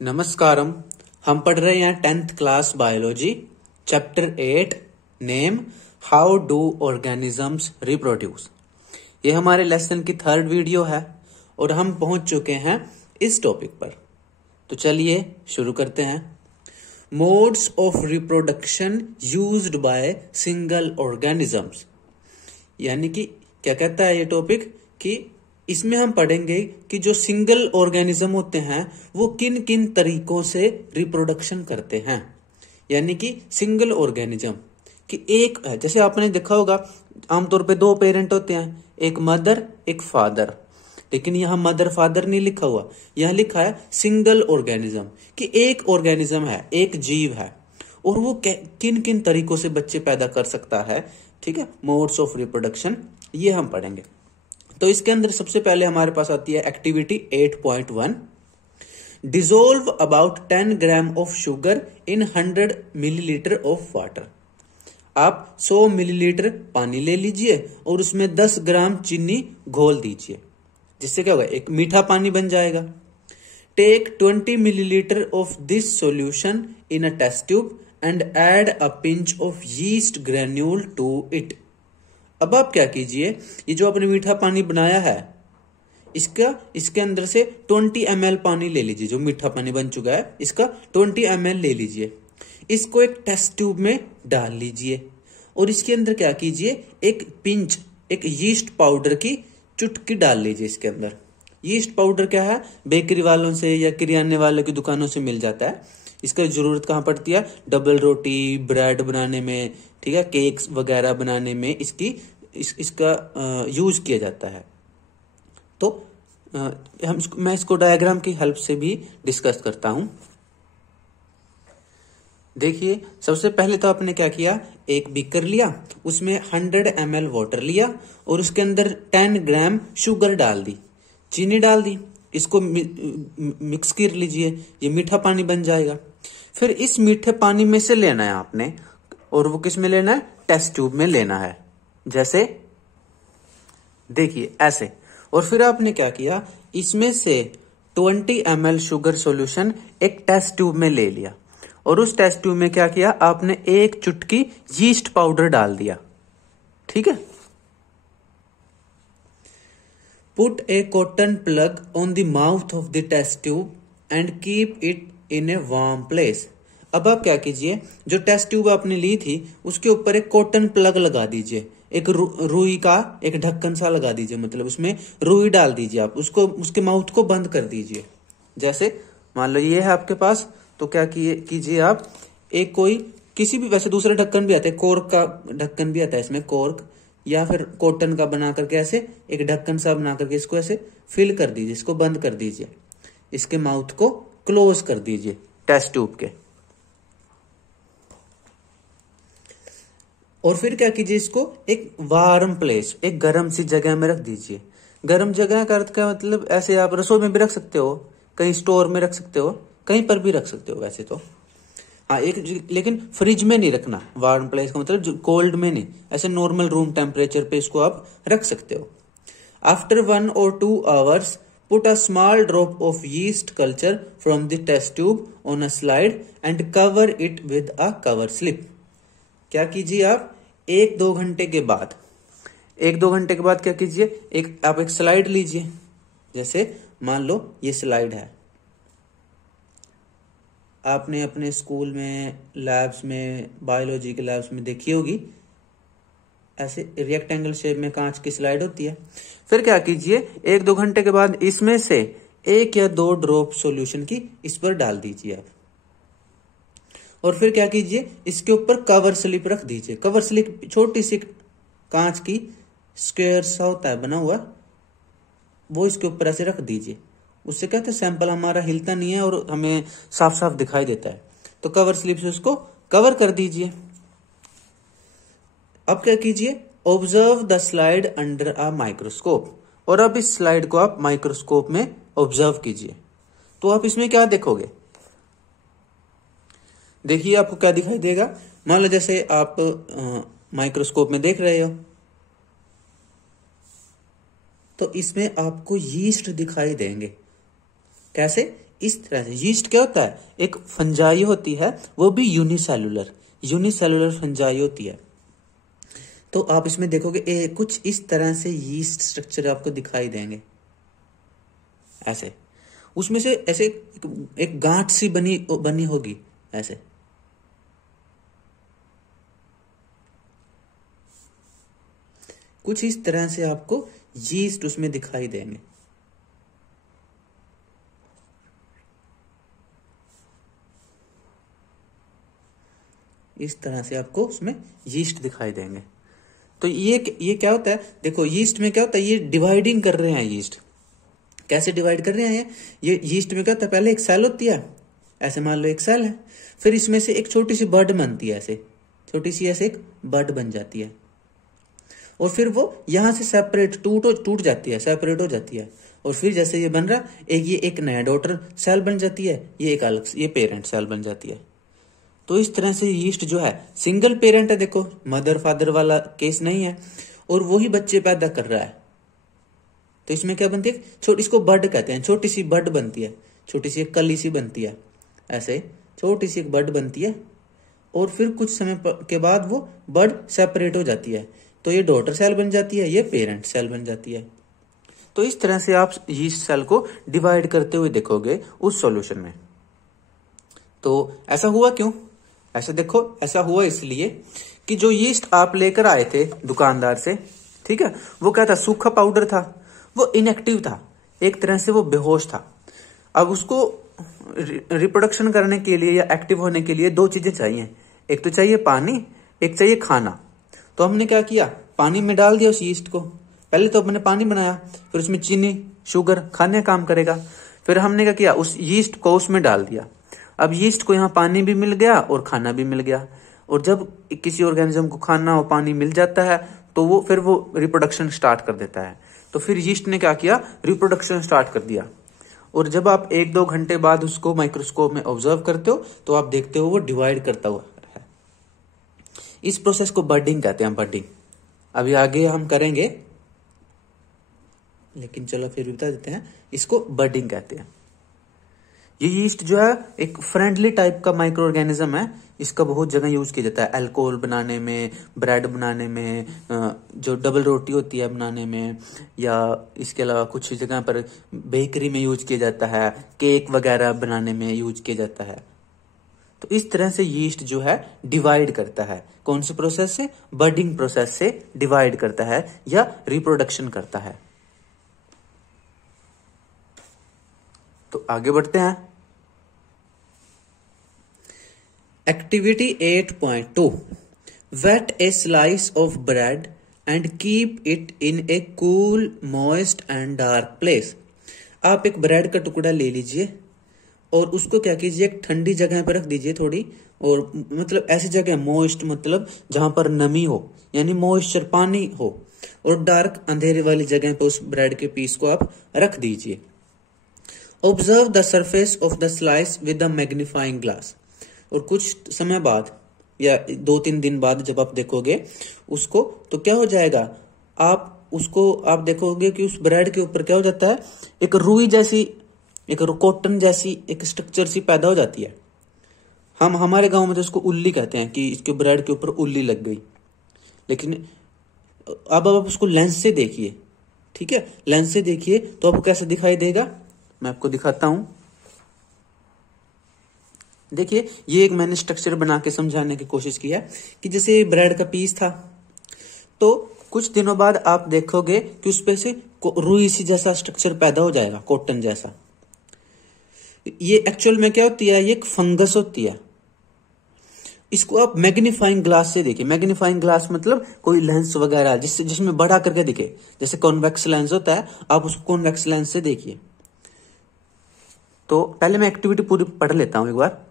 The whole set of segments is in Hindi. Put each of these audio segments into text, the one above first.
नमस्कारम। हम पढ़ रहे हैं 10th class biology chapter 8 name how do organisms reproduce. ये हमारे लेसन की 3rd वीडियो है और हम पहुंच चुके हैं इस टॉपिक पर। तो चलिए शुरू करते हैं। Modes of reproduction used by single organisms, यानी कि क्या कहता है ये टॉपिक कि इसमें हम पढ़ेंगे कि जो सिंगल ऑर्गेनिज्म होते हैं वो किन किन तरीकों से रिप्रोडक्शन करते हैं। यानी कि सिंगल ऑर्गेनिज्म कि एक है, जैसे आपने देखा होगा आमतौर पे 2 पेरेंट होते हैं, एक मदर एक फादर, लेकिन यहाँ मदर फादर नहीं लिखा हुआ, यहाँ लिखा है सिंगल ऑर्गेनिज्म कि एक ऑर्गेनिज्म है, एक जीव है और वो किन किन तरीकों से बच्चे पैदा कर सकता है। ठीक है, मोड्स ऑफ रिप्रोडक्शन ये हम पढ़ेंगे। तो इसके अंदर सबसे पहले हमारे पास आती है activity 8.1, dissolve about 10 gram of sugar in 100 millilitre of water. आप 100 मिलीलीटर पानी ले लीजिए और उसमें 10 ग्राम चीनी घोल दीजिए, जिससे क्या होगा, एक मीठा पानी बन जाएगा। Take 20 millilitre of this solution in a test tube and add a pinch of yeast granule to it. अब आप क्या कीजिए, ये जो आपने मीठा पानी बनाया है इसके अंदर से 20 ml पानी ले लीजिए, जो मीठा पानी बन चुका है इसका 20 ml ले लीजिए, इसको एक टेस्ट ट्यूब में डाल लीजिए और इसके अंदर क्या कीजिए, एक पिंच, एक यीस्ट पाउडर की चुटकी डाल लीजिए इसके अंदर। यीस्ट पाउडर क्या है, बेकरी वालों से या किराने वालों की दुकानों से मिल जाता है। इसका जरूरत कहाँ पड़ती है, डबल रोटी, ब्रेड बनाने में, ठीक है, केक्स वगैरह बनाने में इसका यूज किया जाता है। तो मैं इसको डायग्राम की हेल्प से भी डिस्कस करता हूं। देखिए, सबसे पहले तो आपने क्या किया, एक बीकर लिया, उसमें 100 ml वाटर लिया और उसके अंदर 10 ग्राम शुगर डाल दी, चीनी डाल दी, इसको मिक्स कर लीजिए, ये मीठा पानी बन जाएगा। फिर इस मीठे पानी में से लेना है आपने, और वो किस में लेना है, टेस्ट ट्यूब में लेना है, जैसे देखिए ऐसे। और फिर आपने क्या किया, इसमें से 20 ml शुगर सॉल्यूशन एक टेस्ट ट्यूब में ले लिया और उस टेस्ट ट्यूब में क्या किया, आपने एक चुटकी यीस्ट पाउडर डाल दिया। ठीक है, put a cotton plug on the mouth of the test tube and keep it in a warm place. अब आप क्या कीजिए, जो टेस्ट ट्यूब आपने ली थी उसके ऊपर एक कॉटन प्लग लगा दीजिए, एक रुई का एक ढक्कन सा लगा दीजिए, मतलब उसमें रुई डाल दीजिए, आप उसको उसके माउथ को बंद कर दीजिए। जैसे मान लो ये है आपके पास, तो क्या कीजिए आप, एक कोई किसी भी, वैसे दूसरा ढक्कन भी आता है, कॉर्क का ढक्कन भी आता है इसमें, कॉर्क या फिर कॉटन का बना करके ऐसे एक ढक्कन सा बना करके इसको ऐसे फिल कर दीजिए, इसको बंद कर दीजिए, इसके माउथ को क्लोज कर दीजिए टेस्ट ट्यूब के। और फिर क्या कीजिए, इसको एक वार्म प्लेस, एक गर्म सी जगह में रख दीजिए। गर्म जगह का अर्थ क्या, मतलब ऐसे आप रसोई में भी रख सकते हो, कहीं स्टोर में रख सकते हो, कहीं पर भी रख सकते हो वैसे तो। हाँ, लेकिन फ्रिज में नहीं रखना। वार्म प्लेस का मतलब कोल्ड में नहीं, ऐसे नॉर्मल रूम टेम्परेचर पे इसको आप रख सकते हो। After 1 or 2 hours put a small drop of yeast culture from the test tube on a slide and cover it with a cover slip। क्या कीजिए आप, 1-2 घंटे के बाद क्या कीजिए, आप एक स्लाइड लीजिए, जैसे मान लो ये स्लाइड है, आपने अपने स्कूल में, लैब्स में, बायोलॉजी के लैब्स में देखी होगी, ऐसे रेक्टेंगल शेप में कांच की स्लाइड होती है। फिर क्या कीजिए, 1-2 घंटे के बाद इसमें से 1 या 2 ड्रॉप सॉल्यूशन की इस पर डाल दीजिए आप, और फिर क्या कीजिए, इसके ऊपर कवर स्लिप रख दीजिए। कवर स्लिप छोटी सी कांच की स्क्वायर सा होता है बना हुआ, वो इसके ऊपर ऐसे रख दीजिए। उससे कहते हैं सैंपल हमारा हिलता नहीं है और हमें साफ साफ दिखाई देता है। तो कवर स्लिप से उसको कवर कर दीजिए। अब क्या कीजिए, observe the slide under a microscope, और अब इस स्लाइड को आप माइक्रोस्कोप में ऑब्जर्व कीजिए। तो आप इसमें क्या देखोगे, देखिए आपको क्या दिखाई देगा। मान लो जैसे आप माइक्रोस्कोप में देख रहे हो, तो इसमें आपको यीस्ट दिखाई देंगे। कैसे, इस तरह से यीस्ट क्या होता है, एक फंजाई होती है, वो भी यूनिसेलुलर फंजाई होती है। तो आप इसमें देखोगे कुछ इस तरह से यीस्ट स्ट्रक्चर आपको दिखाई देंगे ऐसे। उसमें से ऐसे एक गांठ सी बनी होगी ऐसे। कुछ इस तरह से आपको यीस्ट उसमें दिखाई देंगे। इस तरह से आपको उसमें यीस्ट दिखाई देंगे। तो ये क्या होता है, देखो यीस्ट में क्या होता है, ये डिवाइडिंग कर रहे हैं। यीस्ट कैसे डिवाइड कर रहे हैं, ये यीस्ट में क्या होता है, पहले एक सेल होती है, ऐसे मान लो एक सेल है, फिर इसमें से एक छोटी सी बड बनती है, ऐसे छोटी सी ऐसे एक बड बन जाती है, और फिर वो यहां से सेपरेट टूट जाती है, सेपरेट हो जाती है, और फिर जैसे ये बन रहा ये एक नया डॉटर सेल बन जाती है, ये एक अलग ये पेरेंट सेल बन जाती है। तो इस तरह से यीस्ट जो है सिंगल पेरेंट है, देखो मदर फादर वाला केस नहीं है, और वही बच्चे पैदा कर रहा है। तो इसमें क्या बनती है, इसको बड कहते हैं, छोटी सी बड बनती है, छोटी सी एक कली सी बनती है, ऐसे छोटी सी एक बड बनती है, और फिर कुछ समय के बाद वो बड सेपरेट हो जाती है, तो ये डॉटर सेल बन जाती है, ये पेरेंट सेल बन जाती है। तो इस तरह से आप यीस्ट सेल को डिवाइड करते हुए देखोगे उस सॉल्यूशन में। तो ऐसा हुआ क्यों, ऐसा देखो, ऐसा हुआ इसलिए कि जो यीस्ट आप लेकर आए थे दुकानदार से, ठीक है, वो क्या था, सूखा पाउडर था, वो इनएक्टिव था, एक तरह से वो बेहोश था। अब उसको रिप्रोडक्शन करने के लिए या एक्टिव होने के लिए दो चीजें चाहिए, एक तो चाहिए पानी, एक चाहिए खाना। तो हमने क्या किया, पानी में डाल दिया उस यीस्ट को, पहले तो हमने पानी बनाया, फिर उसमें चीनी शुगर खाने काम करेगा, फिर हमने क्या किया, उस यीस्ट को उसमें डाल दिया। अब यीस्ट को यहाँ पानी भी मिल गया और खाना भी मिल गया, और जब किसी ऑर्गेनिज्म को खाना और पानी मिल जाता है तो वो फिर वो रिप्रोडक्शन स्टार्ट कर देता है। तो फिर यीस्ट ने क्या किया, रिप्रोडक्शन स्टार्ट कर दिया। और जब आप 1-2 घंटे बाद उसको माइक्रोस्कोप में ऑब्जर्व करते हो तो आप देखते हो वो डिवाइड करता हुआ है। इस प्रोसेस को बडिंग कहते हैं, बडिंग। अभी आगे हम करेंगे, लेकिन चलो फिर भी बता देते हैं, इसको बडिंग कहते हैं। ये यीस्ट जो है एक फ्रेंडली टाइप का माइक्रो ऑर्गेनिज्म है, इसका बहुत जगह यूज किया जाता है, अल्कोहल बनाने में, ब्रेड बनाने में, जो डबल रोटी होती है बनाने में, या इसके अलावा कुछ जगह पर बेकरी में यूज किया जाता है, केक वगैरह बनाने में यूज किया जाता है। तो इस तरह से यीस्ट जो है डिवाइड करता है, कौन से प्रोसेस से, बडिंग प्रोसेस से डिवाइड करता है या रिप्रोडक्शन करता है। तो आगे बढ़ते हैं। Activity 8.2, wet a slice of bread and keep it in a cool moist and dark place. आप एक ब्रेड का टुकड़ा ले लीजिए और उसको क्या कीजिए, एक ठंडी जगह पर रख दीजिए थोड़ी, और मतलब ऐसी जगह मॉइस्ट, मतलब जहां पर नमी हो, यानी मॉइस्चर पानी हो, और डार्क अंधेरे वाली जगह पर उस ब्रेड के पीस को आप रख दीजिए। Observe the surface of the slice with the magnifying glass. और कुछ समय बाद या 2-3 दिन बाद जब आप देखोगे उसको, तो क्या हो जाएगा, आप देखोगे कि उस ब्रेड के ऊपर क्या हो जाता है, एक रुई जैसी, एक कॉटन जैसी एक स्ट्रक्चर सी पैदा हो जाती है। हम हमारे गांव में तो इसको उल्ली कहते हैं कि इसके ब्रेड के ऊपर उल्ली लग गई। लेकिन अब आप उसको लेंस से देखिए, ठीक है, लेंस से देखिए तो आपको कैसा दिखाई देगा, मैं आपको दिखाता हूं। देखिए, ये एक मैंने स्ट्रक्चर बना के समझाने की कोशिश की है कि जैसे ब्रेड का पीस था, तो कुछ दिनों बाद आप देखोगे कि उस पे से रुई सी जैसा स्ट्रक्चर पैदा हो जाएगा, कॉटन जैसा। ये एक्चुअल में क्या होती है, ये एक फंगस होती है। इसको आप मैग्नीफाइंग ग्लास से देखिए। मैग्नीफाइंग ग्लास मतलब कोई लेंस वगैरह जिसमें बड़ा करके दिखे, जैसे कॉन्वेक्स लेंस होता है, आप उसको कॉन्वेक्स लेंस से देखिए। तो पहले मैं एक्टिविटी पूरी पढ़ लेता हूं एक बार।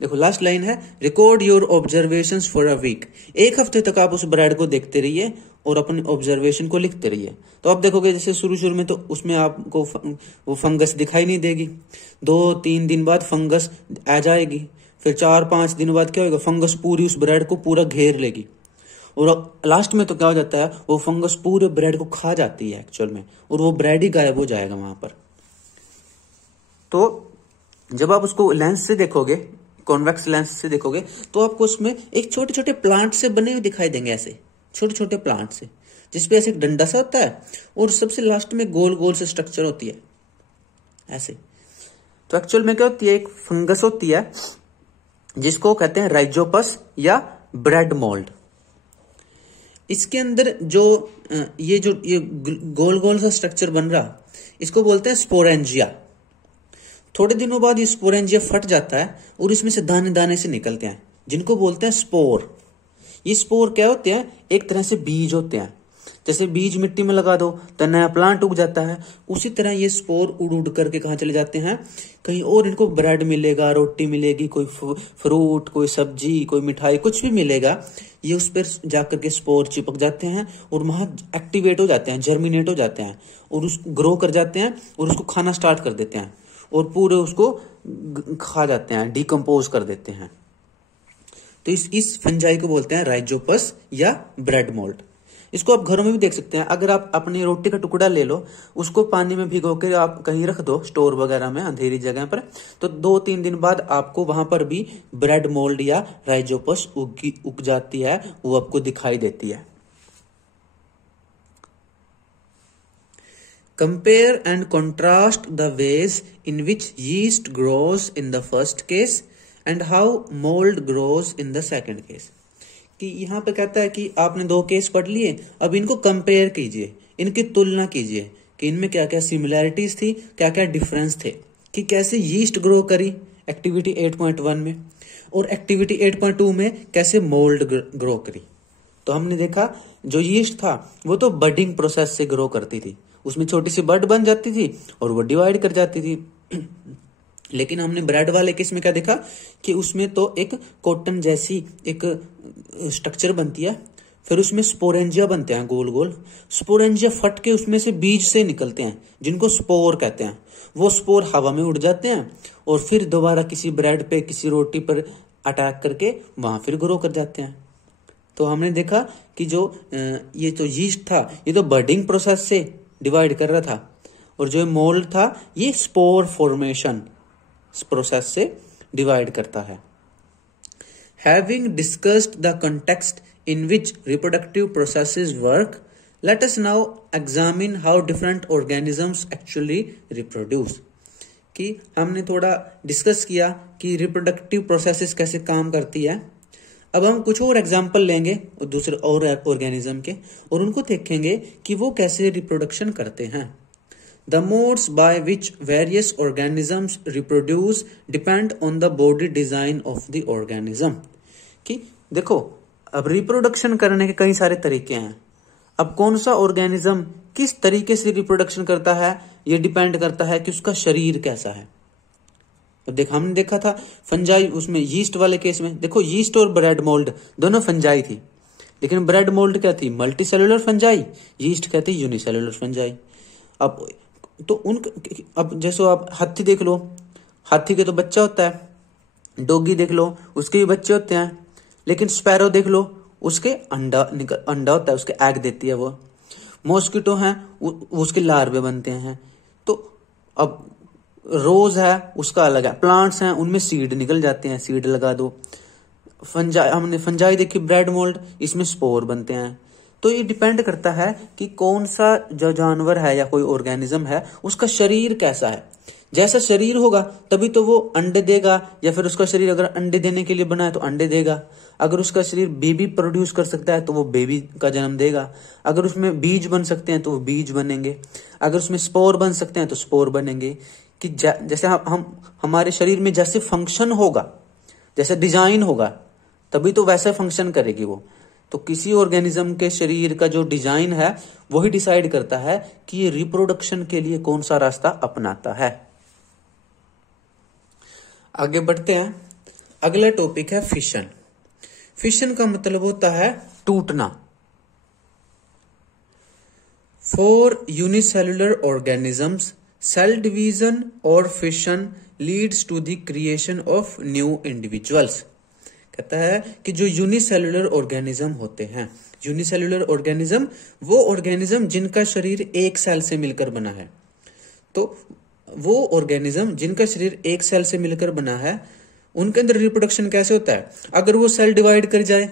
देखो, लास्ट लाइन है, record your observations for a week. एक हफ्ते तक आप उस ब्रेड को देखते रहिए और अपनी ऑब्जर्वेशन को लिखते रहिए। तो आप देखोगे जैसे शुरू में तो उसमें आपको वो फंगस दिखाई नहीं देगी, 2-3 दिन बाद फंगस आ जाएगी, फिर 4-5 दिन बाद क्या होगा, फंगस पूरी उस ब्रेड को पूरा घेर लेगी, और लास्ट में तो क्या हो जाता है, वो फंगस पूरे ब्रेड को खा जाती है एक्चुअल में, और वो ब्रेड ही गायब हो जाएगा वहां पर। तो जब आप उसको लेंस से देखोगे, कॉन्वेक्स लेंस से देखोगे, तो आपको उसमें एक छोटे छोटे प्लांट से बने हुए दिखाई देंगे, ऐसे छोटे छोटे प्लांट से, जिसपे ऐसे एक डंडा सा होता है और सबसे लास्ट में गोल गोल से स्ट्रक्चर होती है ऐसे। तो एक्चुअल में क्या होती है, एक फंगस होती है जिसको कहते हैं राइजोपस या ब्रेड मोल्ड। इसके अंदर जो ये गोल गोल सा स्ट्रक्चर बन रहा, इसको बोलते हैं स्पोरेंजिया। थोड़े दिनों बाद ये स्पोरेंजिया फट जाता है और इसमें से दाने दाने से निकलते हैं, जिनको बोलते हैं स्पोर। ये स्पोर क्या होते हैं, एक तरह से बीज होते हैं। जैसे बीज मिट्टी में लगा दो तो नया प्लांट उग जाता है, उसी तरह ये स्पोर उड़ उड़ करके कहाँ चले जाते हैं, कहीं और इनको ब्रेड मिलेगा, रोटी मिलेगी, कोई फ्रूट, कोई सब्जी, कोई मिठाई, कुछ भी मिलेगा, ये उस पर जाकर के स्पोर चिपक जाते हैं और वहां एक्टिवेट हो जाते हैं, जर्मिनेट हो जाते हैं और उस ग्रो कर जाते हैं और उसको खाना स्टार्ट कर देते हैं और पूरे उसको खा जाते हैं, डिकम्पोज कर देते हैं। तो इस फंजाई को बोलते हैं राइजोपस या ब्रेड मोल्ड। इसको आप घरों में भी देख सकते हैं। अगर आप अपनी रोटी का टुकड़ा ले लो, उसको पानी में भिगो कर आप कहीं रख दो स्टोर वगैरह में, अंधेरी जगह पर, तो 2-3 दिन बाद आपको वहां पर भी ब्रेड मोल्ड या राइजोपस उग जाती है, वो आपको दिखाई देती है। Compare and contrast the ways in which yeast grows in the first case and how mold grows in the second case। कि यहाँ पे कहता है कि आपने 2 केस पढ़ लिए, अब इनको कंपेयर कीजिए, इनकी तुलना कीजिए कि इनमें क्या क्या सिमिलैरिटीज थी, क्या क्या डिफरेंस थे, कि कैसे यीस्ट ग्रो करी एक्टिविटी 8.1 में और एक्टिविटी 8.2 में कैसे मोल्ड ग्रो करी। तो हमने देखा जो यीस्ट था वो तो बडिंग प्रोसेस से ग्रो करती थी, उसमें छोटी सी बड बन जाती थी और वो डिवाइड कर जाती थी। लेकिन हमने ब्रेड वाले केस में क्या देखा कि उसमें तो एक कॉटन जैसी एक स्ट्रक्चर बनती है, फिर उसमें स्पोरेंजिया बनते हैं गोल गोल। स्पोरेंजिया फट के उसमें से बीज से निकलते हैं, जिनको स्पोर कहते हैं। वो स्पोर हवा में उड़ जाते हैं और फिर दोबारा किसी ब्रेड पे, किसी रोटी पर अटैक करके वहां फिर ग्रो कर जाते हैं। तो हमने देखा कि जो ये तो यीस्ट था, ये तो बर्डिंग प्रोसेस से डिवाइड कर रहा था, और जो मोल्ड था ये स्पोर फॉर्मेशन प्रोसेस से डिवाइड करता है। Having discussed the context in which reproductive processes work, let us now examine how different organisms actually reproduce। कि हमने थोड़ा डिस्कस किया कि रिप्रोडक्टिव प्रोसेसेस कैसे काम करती है। अब हम कुछ और एग्जाम्पल लेंगे दूसरे और ऑर्गेनिज्म के और उनको देखेंगे कि वो कैसे रिप्रोडक्शन करते हैं। The modes by which various organisms reproduce depend on the body design of the organism। कि देखो अब रिप्रोडक्शन करने के कई सारे तरीके हैं। अब कौन सा ऑर्गेनिज्म किस तरीके से रिप्रोडक्शन करता है ये डिपेंड करता है कि उसका शरीर कैसा है। अब हमने देखा था फंजाई, उसमें यीस्ट वाले केस में देखो यीस्ट और ब्रेड मोल्ड दोनों फंजाई थी, लेकिन ब्रेड मोल्ड क्या थी, मल्टी सेलुलर फंजाई, यीस्ट क्या थी, यूनिसेलुलर फंजाई। अब तो अब जैसे आप हाथी देख लो, हाथी के तो बच्चा होता है, डॉगी देख लो उसके भी बच्चे होते हैं, लेकिन स्पैरो देख लो उसके अंडा होता है, उसके एग देती है वो। मॉस्किटो हैं उसके लार्वे बनते हैं। तो अब रोज है उसका अलग है, प्लांट्स हैं उनमें सीड निकल जाते हैं, सीड लगा दो। हमने फंजाई देखी ब्रेड मोल्ड, इसमें स्पोर बनते हैं। तो ये डिपेंड करता है कि कौन सा जो जानवर है या कोई ऑर्गेनिज्म है उसका शरीर कैसा है। जैसा शरीर होगा तभी तो वो अंडे देगा, या फिर उसका शरीर अगर अंडे देने के लिए बना है तो अंडे देगा। अगर उसका शरीर बेबी प्रोड्यूस कर सकता है तो वो बेबी का जन्म देगा। अगर उसमें बीज बन सकते हैं तो वो बीज बनेंगे। अगर उसमें स्पोर बन सकते हैं तो स्पोर बनेंगे। कि जैसे हम हमारे शरीर में जैसे फंक्शन होगा, जैसे डिजाइन होगा, तभी तो वैसा फंक्शन करेगी वो। तो किसी ऑर्गेनिज्म के शरीर का जो डिजाइन है वही डिसाइड करता है कि ये रिप्रोडक्शन के लिए कौन सा रास्ता अपनाता है। आगे बढ़ते हैं। अगला टॉपिक है फिशन। फिशन का मतलब होता है टूटना। For unicellular organisms cell division और fission leads to the creation of new individuals. कहता है कि जो यूनिसेलुलर ऑर्गेनिज्म होते हैं, यूनिसेलुलर ऑर्गेनिज्म वो ऑर्गेनिज्म जिनका शरीर एक सेल से मिलकर बना है। तो वो ऑर्गेनिज्म जिनका शरीर एक सेल से मिलकर बना है उनके अंदर रिप्रोडक्शन कैसे होता है? अगर वो सेल डिवाइड कर जाए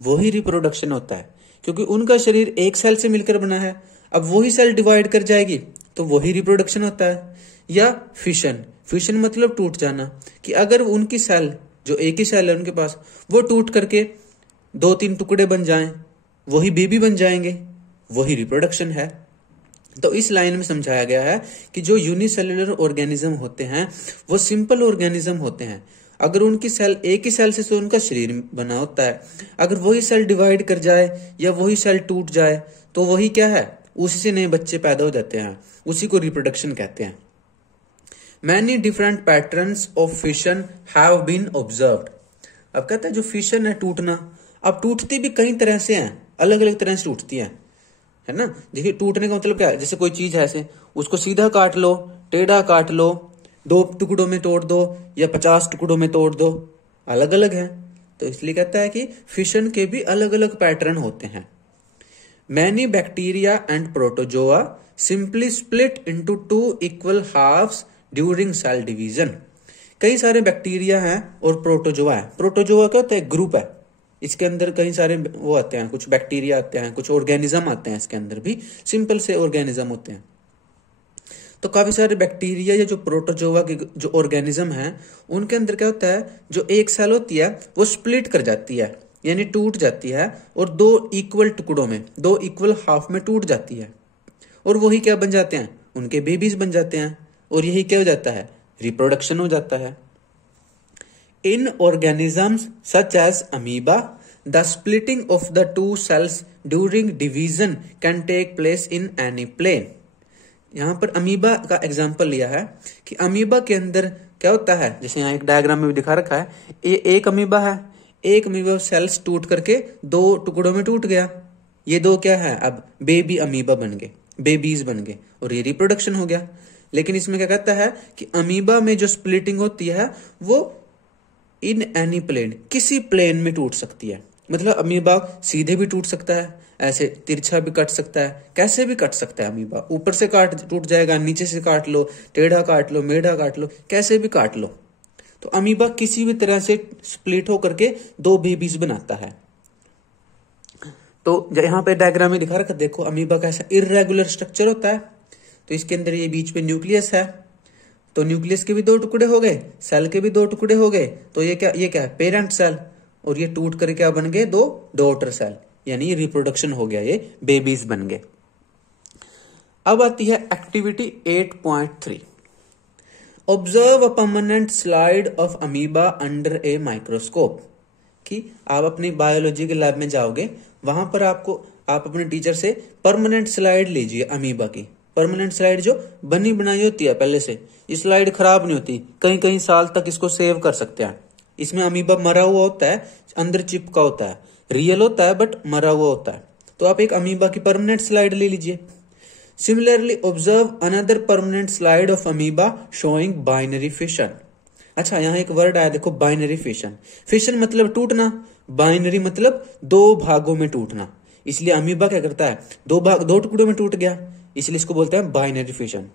वो ही रिप्रोडक्शन होता है, क्योंकि उनका शरीर एक सेल से मिलकर बना है। अब वही सेल डिवाइड कर जाएगी तो वही रिप्रोडक्शन होता है। या फिशन, फिशन मतलब टूट जाना, कि अगर उनकी सेल जो एक ही सेल है उनके पास वो टूट करके 2-3 टुकड़े बन जाएं, वही बेबी बन जाएंगे, वही रिप्रोडक्शन है। तो इस लाइन में समझाया गया है कि जो यूनिसेलुलर ऑर्गेनिज्म होते हैं वो सिंपल ऑर्गेनिज्म होते हैं। अगर उनकी सेल एक ही सेल से तो उनका शरीर बना होता है, अगर वही सेल डिवाइड कर जाए या वही सेल टूट जाए तो वही क्या है, उसी से नए बच्चे पैदा हो जाते हैं, उसी को रिप्रोडक्शन कहते हैं। Many different patterns of fission have been observed. अब कहता है जो फिशन है, टूटना, अब टूटती भी कई तरह से हैं, अलग अलग तरह से टूटती हैं, है ना। देखिए टूटने का मतलब क्या है, जैसे कोई चीज है ऐसे, उसको सीधा काट लो, टेढ़ा काट लो, 2 टुकड़ों में तोड़ दो या 50 टुकड़ों में तोड़ दो, अलग अलग है। तो इसलिए कहता है कि फिशन के भी अलग अलग पैटर्न होते हैं। Many bacteria and protozoa simply split into 2 equal halves during cell division. कई सारे बैक्टीरिया हैं और प्रोटोजोआ है। प्रोटोजोआ क्या होता है, ग्रुप है, इसके अंदर कई सारे वो आते हैं, कुछ बैक्टीरिया आते हैं, कुछ ऑर्गेनिज्म आते हैं, इसके अंदर भी सिंपल से ऑर्गेनिज्म होते हैं। तो काफी सारे बैक्टीरिया या जो प्रोटोजोआ के जो ऑर्गेनिज्म हैं उनके अंदर क्या होता है, जो एक सेल होती है वो स्प्लिट कर जाती है, यानी टूट जाती है, और 2 इक्वल टुकड़ों में, 2 इक्वल हाफ में टूट जाती है, और वही क्या बन जाते हैं, उनके बेबीज बन जाते हैं, और यही क्या हो जाता है, रिप्रोडक्शन हो जाता है। In organisms such as amoeba, the splitting of the 2 cells during division can take place in any plane. यहाँ पर अमीबा का एग्जाम्पल लिया है कि अमीबा के अंदर क्या होता है, जैसे यहाँ एक डायग्राम में भी दिखा रखा है, ये एक अमीबा है, एक अमीबा सेल्स टूट करके 2 टुकड़ों में टूट गया, ये 2 क्या है, अब बेबी अमीबा बन गए, बेबीज बन गए, और ये रिप्रोडक्शन हो गया। लेकिन इसमें क्या कहता है कि अमीबा में जो स्प्लिटिंग होती है वो इन एनी प्लेन, किसी प्लेन में टूट सकती है। मतलब अमीबा सीधे भी टूट सकता है, ऐसे तिरछा भी कट सकता है, कैसे भी कट सकता है अमीबा, ऊपर से काट टूट जाएगा, नीचे से काट लो, टेढ़ा काट लो, मेढ़ा काट लो, कैसे भी काट लो। तो अमीबा किसी भी तरह से स्प्लिट होकर के 2 बेबीज बनाता है। तो यहाँ पे डायग्राम में दिखा रखा, देखो अमीबा कैसा इर्रेगुलर स्ट्रक्चर होता है। तो इसके अंदर ये बीच में न्यूक्लियस है, तो न्यूक्लियस के भी 2 टुकड़े हो गए, सेल के भी 2 टुकड़े हो गए, तो ये क्या है, पेरेंट सेल, और ये टूट कर क्या बन गए, 2 डॉटर सेल, यानी ये रिप्रोडक्शन हो गया, ये बेबीज बन गए। अब आती है activity 8.3, observe a permanent slide of amoeba under a microscope. कि आप अपनी बायोलॉजी के लैब में जाओगे, वहां पर आप अपने टीचर से परमानेंट स्लाइड लीजिए अमीबा की। परमानेंट स्लाइड जो बनी बनाई होती है पहले से, ये स्लाइड खराब नहीं होती, कई कई साल तक इसको सेव कर सकते हैं। इसमें अमीबा मरा हुआ होता है, अंदर चिपका होता है, रियल होता है बट मरा हुआ होता है। तो आप एक अमीबा की परमानेंट स्लाइड ले लीजिए। Similarly observe another permanent slide of amoeba showing binary fission. अच्छा, यहाँ एक वर्ड आया देखो, बाइनरी फिशन। फिशन मतलब टूटना, बाइनरी मतलब 2 भागों में टूटना। इसलिए अमीबा क्या करता है, 2 टुकड़ों में टूट गया, इसलिए इसको बोलते हैं बाइनरी फिशन।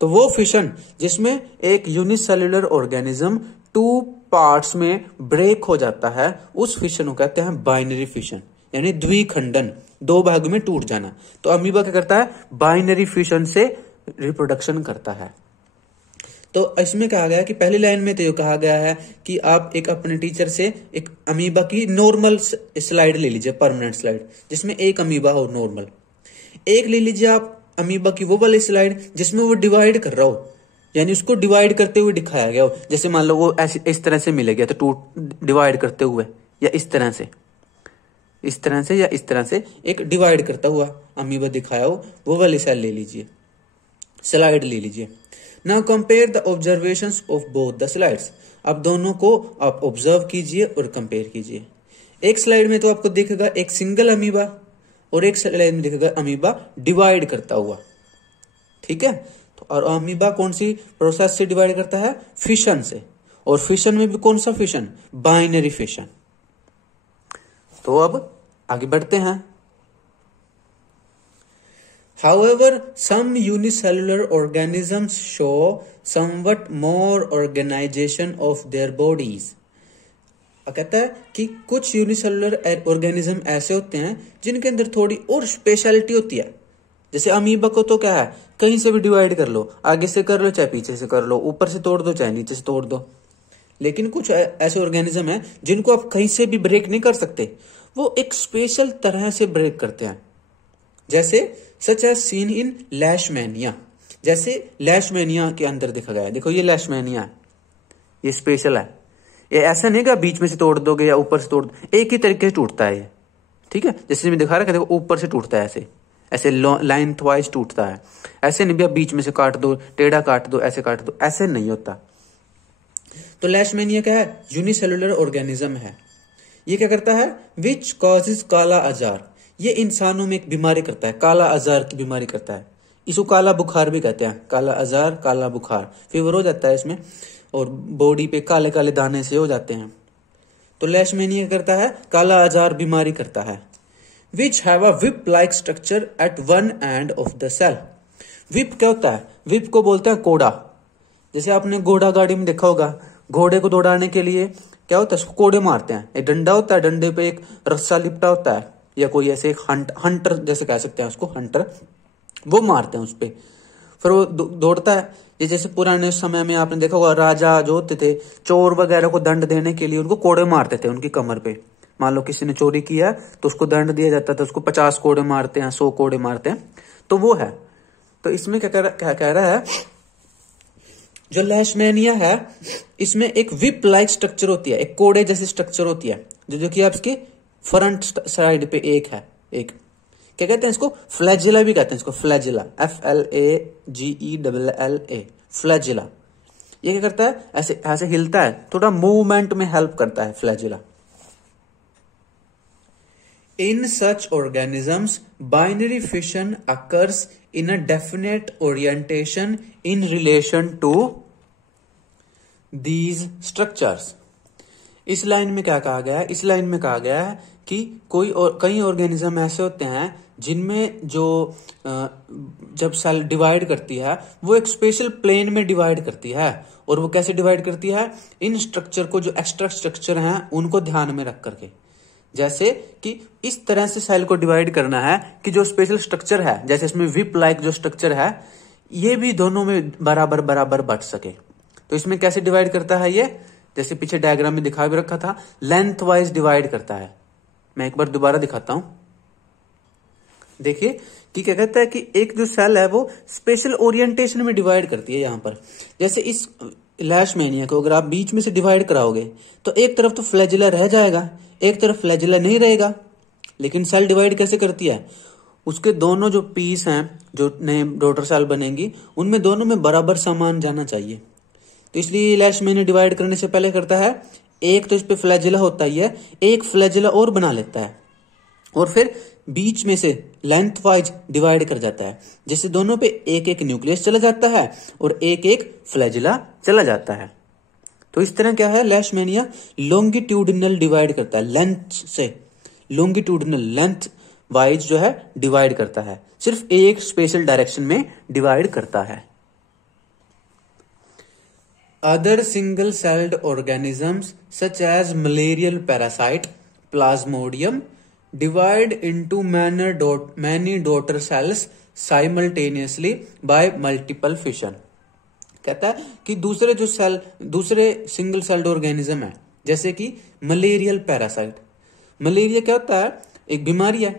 तो वो फिशन जिसमें एक यूनिसेल्युलर ऑर्गेनिज्म 2 पार्ट्स में ब्रेक हो जाता है, उस फिशन को कहते हैं बाइनरी फिशन, यानी द्विखंडन, 2 भागों में टूट जाना। तो अमीबा क्या करता है, बाइनरी फिशन से रिप्रोडक्शन करता है। तो इसमें कहा गया कि पहली लाइन में तो ये कहा गया है कि आप एक अपने टीचर से एक अमीबा की नॉर्मल स्लाइड ले लीजिए, परमानेंट स्लाइड जिसमें एक अमीबा हो नॉर्मल। एक ले लीजिए आप अमीबा की वो वाली स्लाइड जिसमें वो डिवाइड कर रहा हो, यानी उसको डिवाइड करते हुए दिखाया गया हो। जैसे मान लो वो ऐसे इस तरह से मिले गया तो टूट डिवाइड करते हुए, या इस तरह से, इस तरह से, या इस तरह से एक डिवाइड करता हुआ अमीबा दिखाया हो, वो वाली सेल ले लीजिए, स्लाइड ले लीजिए। Now compare the observations of both the slides. अब दोनों को आप ऑब्जर्व कीजिए और कंपेयर कीजिए। एक स्लाइड में तो आपको दिखेगा एक सिंगल अमीबा, और एक स्लाइड में दिखेगा अमीबा डिवाइड करता हुआ, ठीक है। तो और अमीबा कौन सी प्रोसेस से डिवाइड करता है, फिशन से, और फिशन में भी कौन सा फिशन, बाइनरी फिशन। तो अब आगे बढ़ते हैं। However, some unicellular organisms show somewhat more organization of their bodies. कहता है कि कुछ यूनिसेलुलर ऑर्गेनिज्म ऐसे होते हैं जिनके अंदर थोड़ी और स्पेशलिटी होती है। जैसे अमीबा को तो क्या है, कहीं से भी डिवाइड कर लो, आगे से कर लो चाहे पीछे से कर लो, ऊपर से तोड़ दो चाहे नीचे से तोड़ दो। लेकिन कुछ ऐसे ऑर्गेनिज्म हैं जिनको आप कहीं से भी ब्रेक नहीं कर सकते, वो एक स्पेशल तरह से ब्रेक करते हैं। जैसे सच एज सीन इन लेशमैनिया, जैसे लेशमैनिया के अंदर देखा गया है। देखो ये लेशमैनिया है, ये स्पेशल है। ये ऐसा नहीं कि बीच में से तोड़ दोगे या ऊपर से तोड़ दो, एक ही तरीके से टूटता है ये, ठीक है। जैसे मैं दिखा रहा है, देखो ऊपर से टूटता है, ऐसे ऐसे लाइन वाइज टूटता है। ऐसे नहीं भी आप बीच में से काट दो, टेढ़ा काट दो, ऐसे काट दो, ऐसे नहीं होता। तो लेशमैनिया क्या है, यूनिसेलुलर ऑर्गेनिज्म है। ये क्या करता है, विच कॉजेज काला अजार, ये इंसानों में एक बीमारी करता है, काला अजार की बीमारी करता है। इसको काला बुखार भी कहते हैं, काला अजार, काला बुखार, फीवर हो जाता है इसमें और बॉडी पे काले काले दाने से हो जाते हैं। तो लेशमैनिया करता है, काला अजार बीमारी करता है। Which have a whip like structure at one end of the cell. Whip क्या होता है, विप को बोलते हैं कोड़ा। जैसे आपने घोड़ा गाड़ी में देखा होगा, घोड़े को दौड़ाने के लिए क्या होता है, उसको कोड़े मारते हैं। एक डंडा होता है, डंडे पे एक रस्सा लिपटा होता है, या कोई ऐसे हंटर जैसे कह सकते हैं उसको, हंटर, वो मारते हैं उस पे, फिर वो दौड़ता है। ये जैसे पुराने समय में आपने देखा होगा, राजा जो होते थे, चोर वगैरह को दंड देने के लिए उनको कोड़े मारते थे उनकी कमर पे। मान लो किसी ने चोरी किया तो उसको दंड दिया जाता था, उसको 50 कोड़े मारते हैं, 100 कोड़े मारते हैं, तो वो है। तो इसमें क्या कह रहा है, जो लेशमैनिया है इसमें एक विप लाइक स्ट्रक्चर होती है, एक कोड़े जैसी स्ट्रक्चर होती है, जो कि आप इसके फ्रंट साइड पे एक है। एक क्या कहते हैं इसको, फ्लैजिला भी कहते हैं इसको, फ्लैजिला, FLAGELLA, फ्लैजिला। ये क्या करता है, ऐसे ऐसे हिलता है, थोड़ा मूवमेंट में हेल्प करता है flagella. In such organisms, binary fission occurs in a definite orientation in relation to these structures. इस लाइन में क्या कहा गया है, इस लाइन में कहा गया है कि कई ऑर्गेनिज्म ऐसे होते हैं जिनमें जो जब सेल डिवाइड करती है वो एक स्पेशल प्लेन में डिवाइड करती है। और वो कैसे डिवाइड करती है, इन स्ट्रक्चर को, जो एक्स्ट्रा स्ट्रक्चर हैं उनको ध्यान में रख करके। जैसे कि इस तरह से सेल को डिवाइड करना है कि जो स्पेशल स्ट्रक्चर है, जैसे इसमें विप लाइक जो स्ट्रक्चर है, ये भी दोनों में बराबर बराबर बट सके। तो इसमें कैसे डिवाइड करता है ये, जैसे पीछे डायग्राम में दिखा भी रखा था, लेंथ वाइज डिवाइड करता है। मैं एक बार दोबारा दिखाता हूं, देखिए कि क्या कहता है कि एक जो सेल है वो स्पेशल ओरिएंटेशन में डिवाइड करती है। यहां पर जैसे इस लेशमैनिया को अगर आप बीच में से डिवाइड कराओगे तो एक तरफ तो फ्लैजिला रह जाएगा, एक तरफ फ्लैजिला नहीं रहेगा। लेकिन सेल डिवाइड कैसे करती है, उसके दोनों जो पीस हैं, जो नए डॉटर सेल बनेंगी, उनमें दोनों में बराबर सामान जाना चाहिए। तो इसलिए लेशमैनिया डिवाइड करने से पहले करता है, एक तो इस पे फ्लैजिला होता ही है, एक फ्लैजिला और बना लेता है और फिर बीच में से लेंथ वाइज डिवाइड कर जाता है, जिससे दोनों पे एक एक न्यूक्लियस चला जाता है और एक एक फ्लैजिला चला जाता है। तो इस तरह क्या है, लेशमैनिया लॉन्गिट्यूडिनल डिवाइड करता है, लेंथ से लॉन्गिट्यूडिनल लेंथ वाइज जो है डिवाइड करता है, सिर्फ एक स्पेशल डायरेक्शन में डिवाइड करता है। Other single celled organisms such as malarial parasite, Plasmodium divide into many daughter cells simultaneously by multiple fission। कहता है कि दूसरे सिंगल सेल्ड ऑर्गेनिज्म है, जैसे कि मलेरियल पैरासाइट। मलेरिया क्या होता है, एक बीमारी है।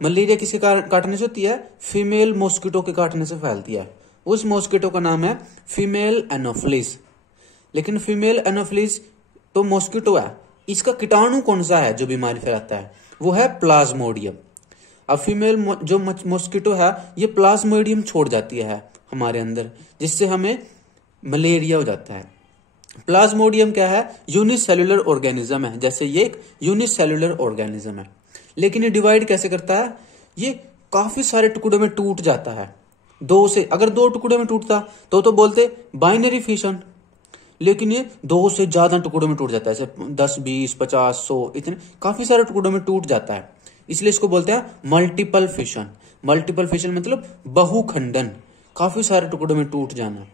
मलेरिया किसी काटने से होती है, फीमेल मॉस्किटो के काटने से फैलती है। उस मॉस्किटो का नाम है फीमेल एनोफिलिस। लेकिन फीमेल एनोफिलिस तो मॉस्किटो है, इसका कीटाणु कौन सा है जो बीमारी फैलाता है, वो है प्लाज्मोडियम। अब फीमेल जो मॉस्किटो है ये प्लाज्मोडियम छोड़ जाती है हमारे अंदर, जिससे हमें मलेरिया हो जाता है। प्लाज्मोडियम क्या है, यूनिसेलुलर ऑर्गेनिज्म है, जैसे ये एक यूनिसेलुलर ऑर्गेनिज्म है। लेकिन ये डिवाइड कैसे करता है, ये काफी सारे टुकड़ों में टूट जाता है। अगर 2 टुकड़ों में टूटता तो बोलते बाइनरी फिशन, लेकिन ये 2 से ज्यादा टुकड़ों में टूट जाता है, जैसे 10, 20, 50, 100, इतने काफी सारे टुकड़ों में टूट जाता है। इसलिए इसको बोलते हैं मल्टीपल फिशन। मल्टीपल फिशन मतलब बहुखंडन, काफी सारे टुकड़ों में टूट जाना।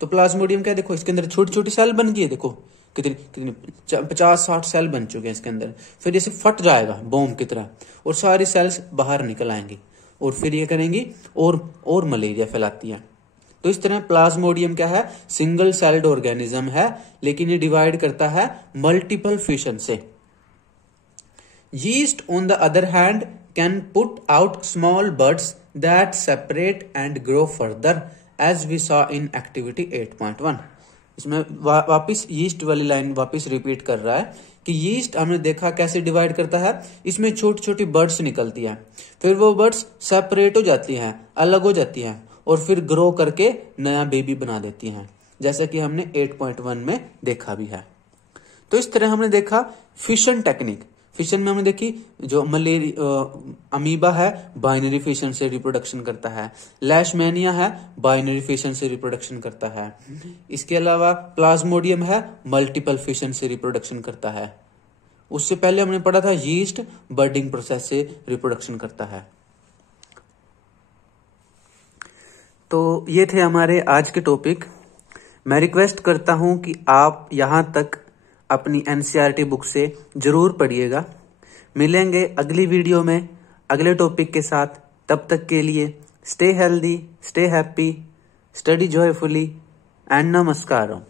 तो प्लाज्मोडियम क्या, देखो इसके अंदर छोटी छोटी सेल बन गई है, देखो कितनी कितनी 50-60 सेल बन चुके हैं इसके अंदर। फिर जैसे फट जाएगा बॉम्ब की तरह और सारी सेल्स बाहर निकल आएंगी और फिर ये करेंगी और मलेरिया फैलाती है। तो इस तरह प्लाज्मोडियम क्या है, सिंगल सेल्ड ऑर्गेनिज्म है, लेकिन ये डिवाइड करता है मल्टीपल फिशन से। Yeast on the other hand can put out small buds that separate and grow further as we saw in activity 8.1। इसमें वापिस यीस्ट वाली लाइन वापिस रिपीट कर रहा है कि यीस्ट हमने देखा कैसे डिवाइड करता है, इसमें छोटी छोटी बर्ड्स निकलती हैं, फिर वो बर्ड्स सेपरेट हो जाती हैं, अलग हो जाती हैं और फिर ग्रो करके नया बेबी बना देती हैं, जैसा कि हमने 8.1 में देखा भी है। तो इस तरह हमने देखा फिशन टेक्निक। फिशन में हमने देखी जो अमीबा है बाइनरी फिशन से रिप्रोडक्शन करता है, लैशमैनिया है बाइनरी फिशन से रिप्रोडक्शन करता है, इसके अलावा प्लाज्मोडियम है मल्टीपल फिशन से रिप्रोडक्शन करता है। उससे पहले हमने पढ़ा था यीस्ट बर्डिंग प्रोसेस से रिप्रोडक्शन करता है। तो ये थे हमारे आज के टॉपिक। मैं रिक्वेस्ट करता हूं कि आप यहां तक अपनी एनसीईआरटी बुक से जरूर पढ़िएगा। मिलेंगे अगली वीडियो में अगले टॉपिक के साथ। तब तक के लिए stay healthy, stay happy, study joyfully and नमस्कार।